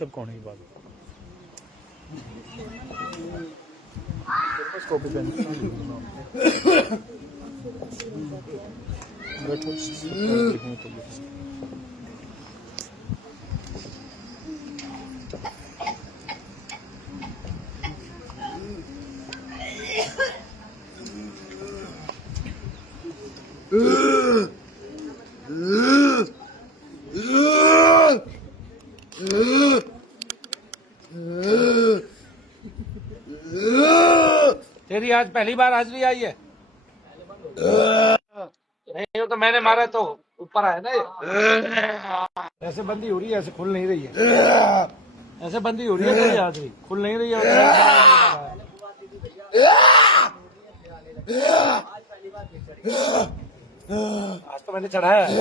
सब कौन है ये बात कॉपी पेन बैठो लिखूं तो तेरी आज पहली बार हाजिरी आई है? नहीं हो तो मैंने मारा तो ऊपर आया ना ये। ऐसे बंदी हो रही है, ऐसे खुल नहीं रही है। ऐसे बंदी हो रही है तेरी हाजिरी, खुल नहीं रही है। आज तो मैंने चढ़ाया है।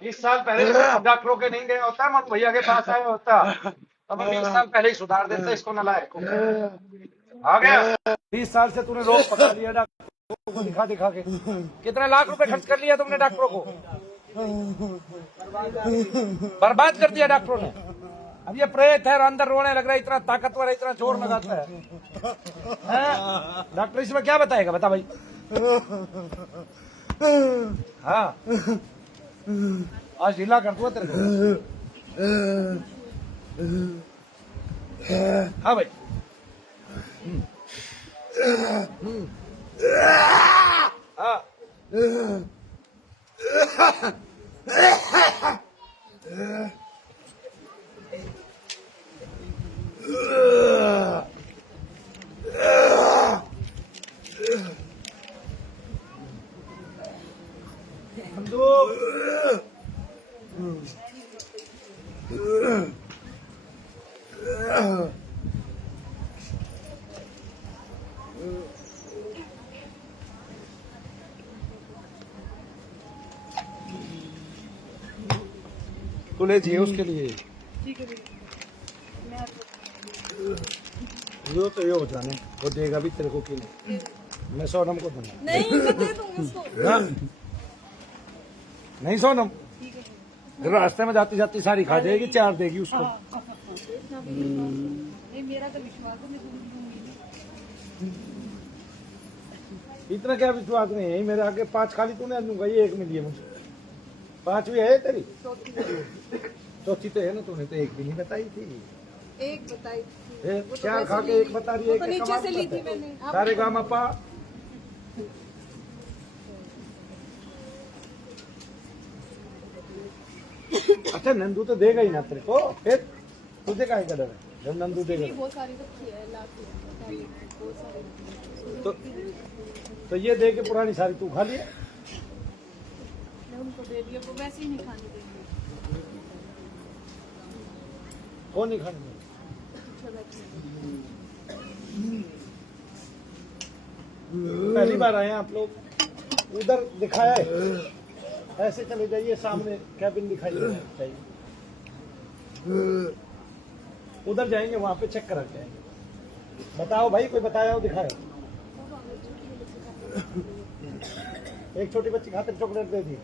बीस साल पहले डॉक्टरों के नहीं गया होता, मत भैया के पास आया होता तो मैं 20 साल पहले ही सुधार देता इसको, नालायक को। आ गया 20 साल से तूने रोग पकड़ लिया डॉक्टरों को दिखा दिखा के। कितने लाख रुपए खर्च कर लिया तुमने डॉक्टरों को, बर्बाद कर दिया डॉक्टरों ने। अब ये प्रेत है, अंदर रोने लग रहा है, इतना ताकतवर है, इतना जोर लगाता है। डॉक्टर इसमें क्या बताएगा, बता भाई। हाँ आज ढीला कर दूंगा तेरे को। हाँ भाई। हाँ तू ले चाहिए उसके लिए। यो तो यो जाने वो देगा भी तेरे को कि नहीं। मैं सोनम को दूंगा। नहीं मैं दे दूंगी उसको। नहीं सोनम, रास्ते में जाती जाती सारी खा जाएगी, 4 देगी उसको। नहीं मेरा तो विश्वास है, मैं दूंगी। इतना क्या विश्वास नहीं है, मेरे आगे 5 खाली तूने दूंगा, ये 1 मिली है मुझे। 5 भी है तेरी, चौथी तो है ना, तूने तो 1 भी नहीं बताई थी। एक बताई थी। 4 खा के 1 बता रही है। तो नीचे से ली थी मैंने। सारे गाँव अपा अच्छा नंदू तो देगा ही ना तेरे को, फिर तुझे काहे का डर है जब नंदू देगा। बहुत सारी रखी है, लाख बहुत सारी। तो ये दे के पुरानी सारी तू खा लिया। मैं उनको दे दिया, वो वैसे ही नहीं खाने देंगे। कौन नहीं खाने देगा? पहली बार आए हैं आप लोग, उधर दिखाया है, ऐसे चले जाइए, सामने कैबिन दिखाई चाहिए, उधर जाएंगे, वहां पे चेक करा जाएंगे। बताओ भाई, कोई बताया हो, दिखाओ। एक छोटी बच्ची खातिर चॉकलेट दे दी।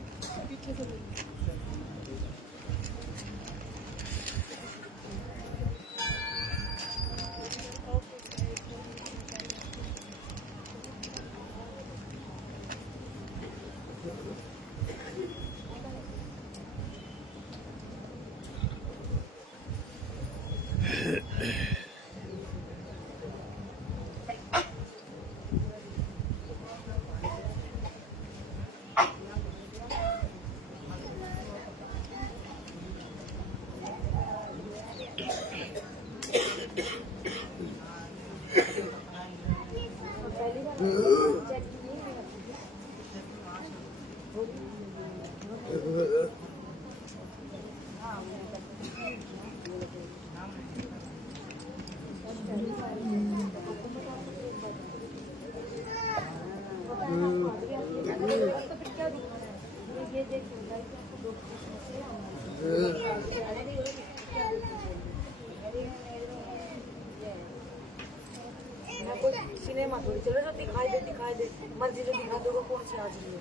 कोई सिनेमा थोड़ी चलो जो दिखाई दे मर्जी से दिखा दो कौन सी आज रही है।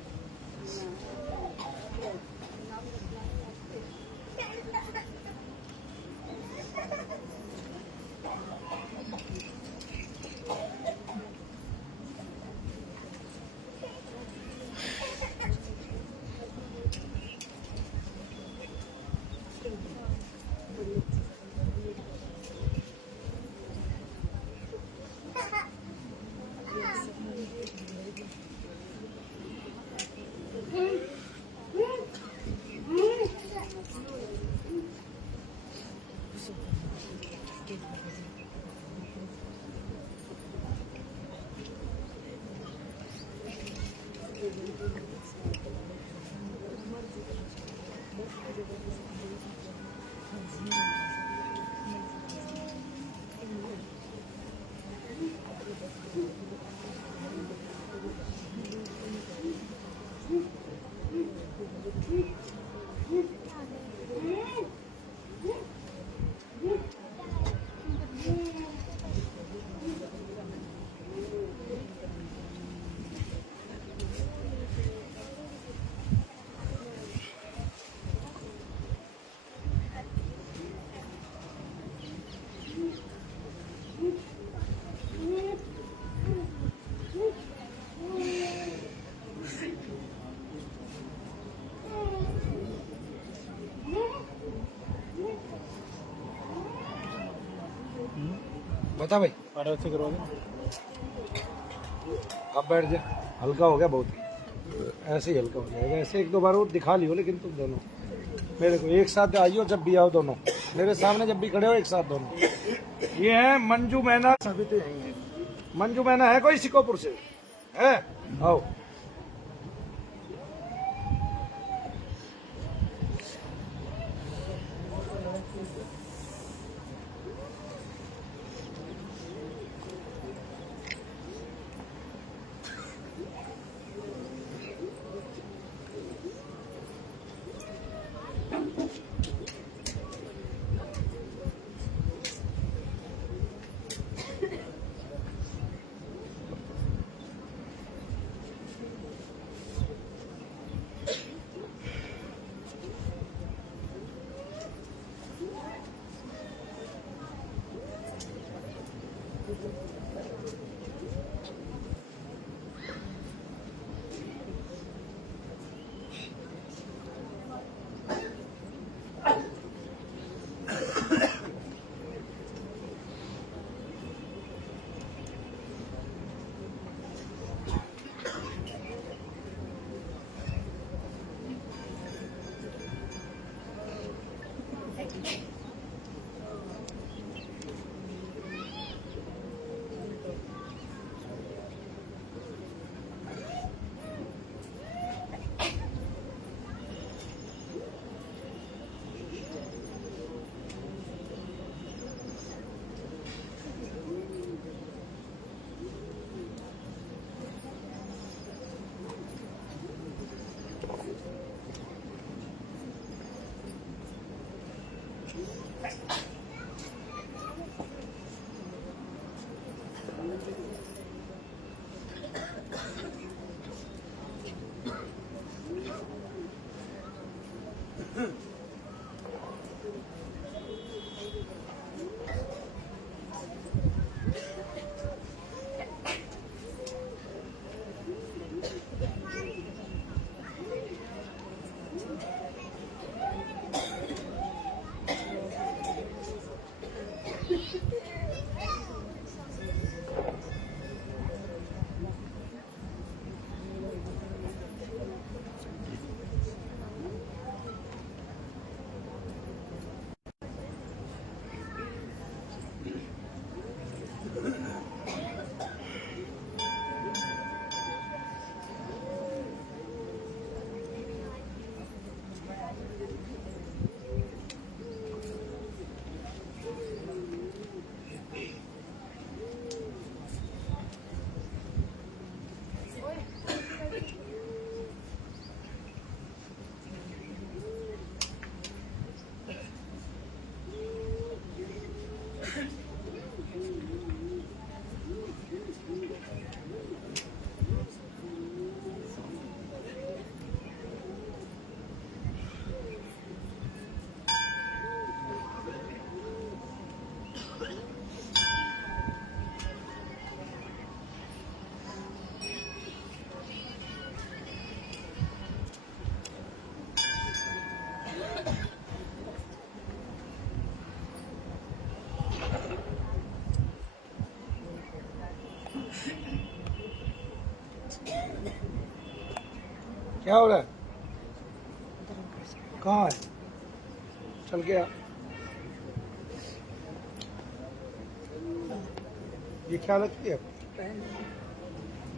बता भाई, से करवा दो। अब बैठ जा, हल्का हो गया बहुत, ऐसे ही हल्का हो जाएगा। ऐसे एक दो बार और दिखा लियो, लेकिन तुम दोनों मेरे को एक साथ आइयो, जब भी आओ दोनों मेरे सामने, जब भी खड़े हो एक साथ दोनों। ये है मंजू मैना, सभी तो यही है। मंजू मैना है कोई सिकोपुर से है? आओ। क्या हो रहा है? कहाँ है? चल के आ। ये क्या लगती है?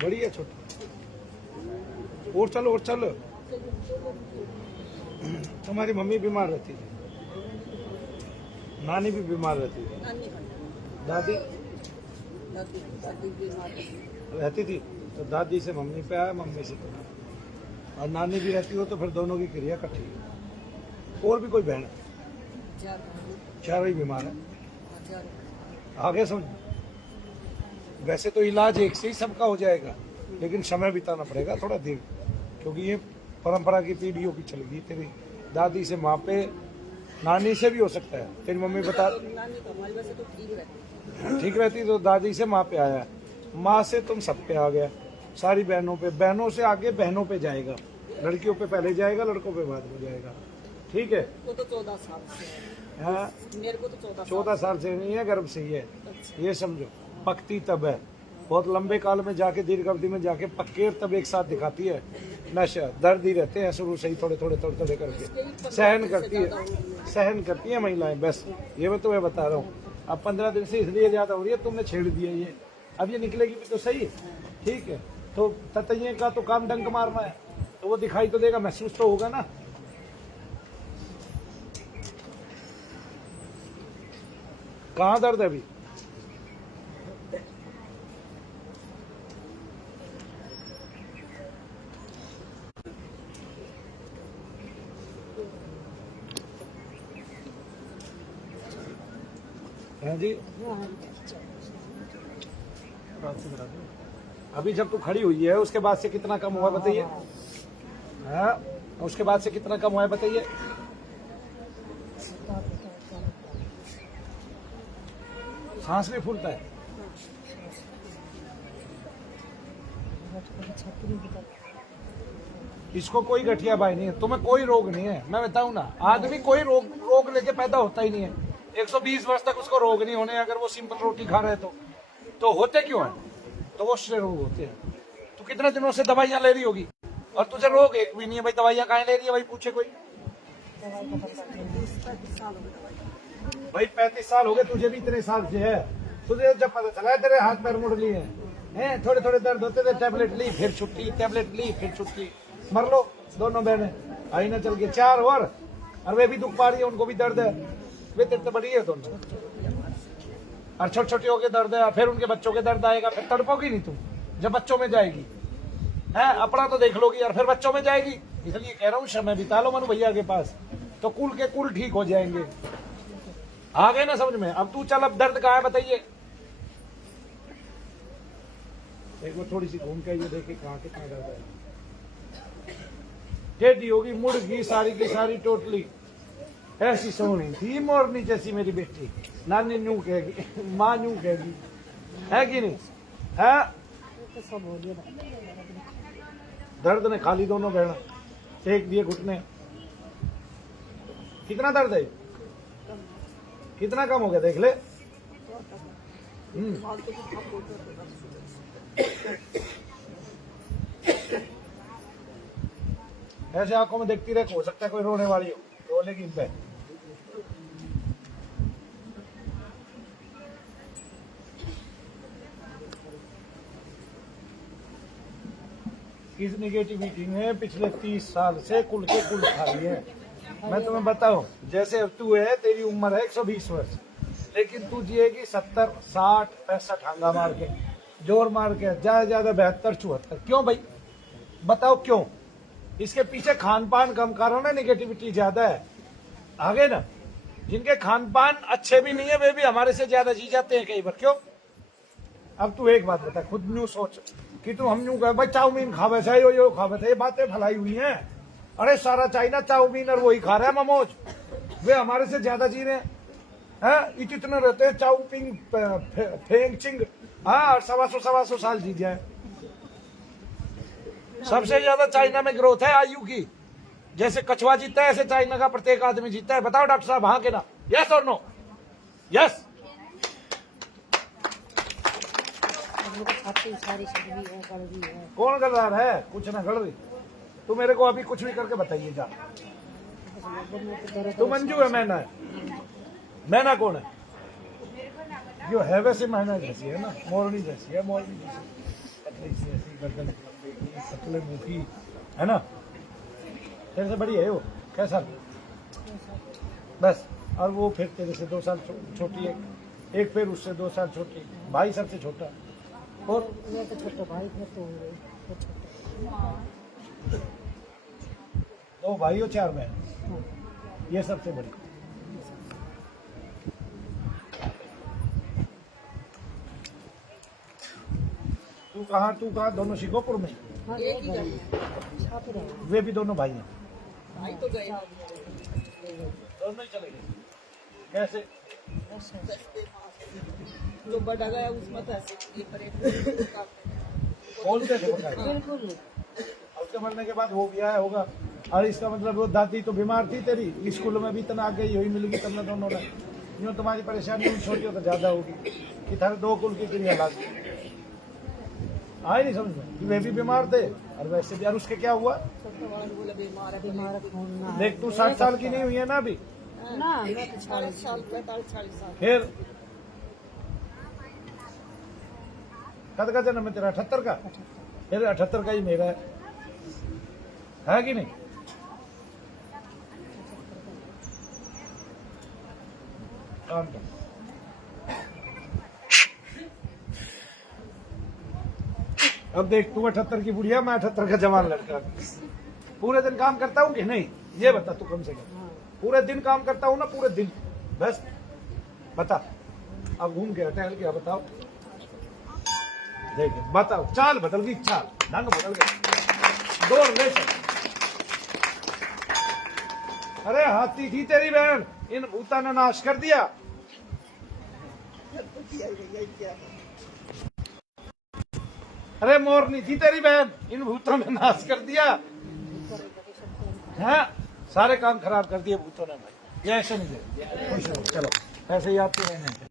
बड़ी है छोटी? और चलो और चलो। तुम्हारी मम्मी बीमार रहती थी, नानी भी बीमार रहती थी, दादी रहती थी, तो दादी से मम्मी पे आया, मम्मी से तो, और नानी भी रहती हो तो फिर दोनों की क्रिया इकट्ठी। और भी कोई बहन? चारों ही बीमार है। आगे समझ। वैसे तो इलाज एक से ही सबका हो जाएगा, लेकिन समय बिताना पड़ेगा थोड़ा देर, क्योंकि ये परंपरा की पीढ़ियों की चल गई। तेरी दादी से माँ पे, नानी से भी हो सकता है। तेरी मम्मी बता, ठीक रहती तो दादी से माँ पे आया, माँ से तुम सब पे आ गया, सारी बहनों पे, बहनों से आगे बहनों पे जाएगा, लड़कियों पे पहले जाएगा, लड़कों पे बाद में जाएगा। ठीक है? वो तो 14 साल से है। हाँ, मेरे को तो 14 साल से नहीं है, गर्भ से ही है। ये समझो, पकती तब है, बहुत लंबे काल में जाके, दीर्घ अवधि में जाके पक्के तब एक साथ दिखाती है। नशा दर्द ही रहते हैं शुरू से ही, थोड़े थोड़े करके सहन करती है, सहन करती है महिलाएं। बस ये मैं तुम्हें बता रहा हूँ। अब 15 दिन से इसलिए ज्यादा हो रही है, तुमने छेड़ दिया ये, अब ये निकलेगी भी तो सही। ठीक है? तो ततैये का तो काम डंक मारना है, तो वो दिखाई तो देगा, महसूस तो होगा ना। कहाँ दर्द है अभी? हाँ जी, अभी जब तू खड़ी हुई है उसके बाद से कितना कम हुआ बताइए? हाँ, उसके बाद से कितना कम हुआ है बताइए? सांस भी फूलता है? इसको कोई गठिया भाई नहीं है, तुम्हें कोई रोग नहीं है। मैं बताऊं ना, आदमी कोई रोग लेके पैदा होता ही नहीं है। 120 वर्ष तक उसको रोग नहीं होने, अगर वो सिंपल रोटी खा रहे तो होते क्यों है? तो वो से रोग होते हैं। तू कितने दिनों से दवाइयां ले रही होगी और तुझे रोग एक भी नहीं है। भाई दवाइयां काहे ले रही है भाई? पूछे कोई? भाई 35 साल हो गए, तुझे भी इतने साल से है। तुझे जब पता चला है तेरे हाथ पैर मुड़ लिए हैं, थोड़े थोड़े दर्द होते थे, टैबलेट ली फिर छुट्टी, टैबलेट ली फिर छुट्टी, मर लो दोनों बहनें। आई ना चल के 4 और वे भी दुख पा रही है, उनको भी दर्द है। वे तेरे तो बड़ी है दोनों, और छोटे छोटे होके दर्द है, फिर उनके बच्चों के दर्द आएगा, फिर तड़पोगी नहीं तुम जब बच्चों में जाएगी है। अपना तो देख लोगी और फिर बच्चों में जाएगी। इसलिए कह रहा हूँ समय बिता लो मनु भैया के पास, तो कुल के कुल ठीक हो जाएंगे। आ गए ना समझ में? अब तू चल, अब दर्द कहाँ है बताइए? एक बार थोड़ी सी घूम के ये देखे कहाँ कितना दर्द है। टेढ़ी होगी, मुड़ गई सारी की सारी टोटली। ऐसी सोनी थी मोरनी जैसी मेरी बेटी, नानी न्यू कहेगी, माँ न्यू कहेगी, है कि नहीं? है? दर्द ने खाली दोनों बहना, फेंक दिए घुटने। कितना दर्द है? कितना कम हो गया देख ले। ऐसे आंखों में देखती रहे, हो सकता है कोई रोने वाली हो, रो लेगी इन पे। इस निगेटिविटी ने पिछले 30 साल से कुल के कुल खा लिए हैं। मैं तुम्हें बताऊं, जैसे अब तू है, तेरी उम्र है 120 वर्ष, लेकिन तू जिएगी 70, 60, 65 हांगा मार के, जोर मार के, ज्यादा 72, 74। क्यों भाई? बताओ क्यों? इसके पीछे खान पान कम कारण है, निगेटिविटी ज्यादा है। आगे ना, जिनके खान पान अच्छे भी नहीं है वे भी हमारे से ज्यादा जी जाते हैं कई बार। क्यों? अब तू एक बात बता, खुद न्यू सोच कि तू हम न्यू कहे भाई चाउमीन खावे से, यो खावे से, ये बातें फैलाई हुई हैं। अरे सारा चाइना चाउमीन और वही खा रहा है, मोमोज। वे हमारे से ज्यादा जी रहे हैं। इतने रहते हैं चाउपिंग फेंगचिंग, हाँ, और 125 साल जी जाए। सबसे ज्यादा चाइना में ग्रोथ है आयु की। जैसे कछुआ जीता है, ऐसे चाइना का प्रत्येक आदमी जीता है। बताओ डॉक्टर साहब, हाँ के ना? यस और नो? यस। कौन गलदार है? कुछ ना गड़ रही। तू मेरे को अभी कुछ भी करके बताइए जा। तू मंजू है मैना है? मैना कौन है? जो है वैसे मैना जैसी है ना, मोरनी जैसी है, मोरनी जैसी पतली सी ऐसी गर्दन पतले मुंह की है ना, तेरे से बड़ी है वो। कैसा बस। और वो फिर तेरे से 2 साल छोटी है, एक फिर उससे 2 साल छोटी, भाई सबसे छोटा। और मैं तो छोटे भाई थे तो हो गए। 2 भाई और 4 बहन, ये सबसे बड़ी। तू कहाँ दोनों शिकोपुर में? एक ही गए। वे भी दोनों भाई हैं? भाई तो गए। दोनों ही चले गए। कैसे? जो बड़ा गया उसमें तो ऐसे बोलते थे पता है। बिल्कुल। उसके मरने के बाद वो भी आया होगा। और इसका मतलब वो दादी तो बीमार थी तेरी, स्कूल में भी इतना आ गई हुई मिलेगी तुमने दोनों ने। यूँ तुम्हारी परेशानी छोटी हो तो ज्यादा होगी कि थारे 2 कुल की क्रिया लागी। आए नहीं समझ में कि वे भी बीमार थे और वैसे भी। और उसके क्या हुआ? देख तू 60 साल की नहीं हुई है ना अभी ना, मैं तो 40 साल 45-40 साल। फिर कद का जन्म है तेरा? 78 का? फिर 78 का ही मेरा है कि नहीं? काम कर। अब देख तू 78 की बुढ़िया, मैं 78 का जवान लड़का। पूरे दिन काम करता हूँ कि नहीं ये बता तू। कम से कम पूरे दिन काम करता हूँ ना, पूरे दिन। बस बता। अब घूम गया टहल गया, बताओ। देखिए बताओ, चाल बदल गई, चाल ढंग बदल गया, दौड़ ले चल। अरे हाथी थी तेरी बहन, इन भूता ने नाश कर दिया। अरे मोरनी थी तेरी बहन, इन भूतों ने नाश कर दिया। हाँ सारे काम खराब कर दिए भूतों ने भाई। ये ऐसे नहीं दे। खुश रहो, चलो ऐसे ही आते रहने।